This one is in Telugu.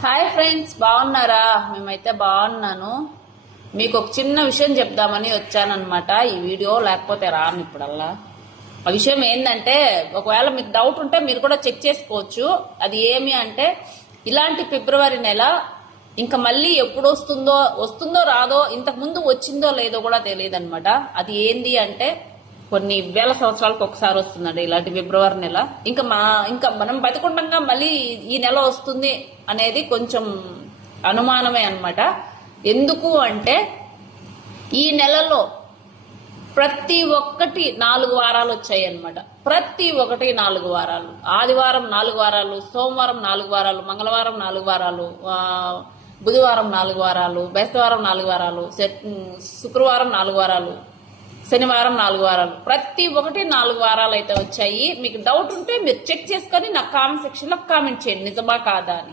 హాయ్ ఫ్రెండ్స్, బాగున్నారా? మేమైతే బాగున్నాను. మీకు ఒక చిన్న విషయం చెప్దామని వచ్చానన్నమాట ఈ వీడియో, లేకపోతే రాను ఇప్పుడల్లా. ఆ విషయం ఏంటంటే, ఒకవేళ మీకు డౌట్ ఉంటే మీరు కూడా చెక్ చేసుకోవచ్చు. అది ఏమి అంటే, ఇలాంటి ఫిబ్రవరి నెల ఇంకా మళ్ళీ ఎప్పుడు వస్తుందో రాదో, ఇంతకు ముందు వచ్చిందో లేదో కూడా తెలియదు అనమాట. అది ఏంది అంటే, కొన్ని వేల సంవత్సరాలకు ఒకసారి వస్తుందండి ఇలాంటి ఫిబ్రవరి నెల. ఇంకా మనం బతికుండగా మళ్ళీ ఈ నెల వస్తుంది అనేది కొంచెం అనుమానమే అన్నమాట. ఎందుకు అంటే, ఈ నెలలో ప్రతి ఒక్కటి 4 వారాలు వచ్చాయి అనమాట. ప్రతి ఒక్కటి 4 వారాలు. ఆదివారం 4 వారాలు, సోమవారం 4 వారాలు, మంగళవారం 4 వారాలు, బుధవారం 4 వారాలు, బేస్తవారం 4 వారాలు, శుక్రవారం 4 వారాలు, శనివారం 4 వారాలు. ప్రతి ఒక్కటి 4 వారాలు అయితే వచ్చాయి. మీకు డౌట్ ఉంటే మీరు చెక్ చేసుకొని నాకు కామెంట్ సెక్షన్ లో కామెంట్ చేయండి, నిజమా కాదా అని.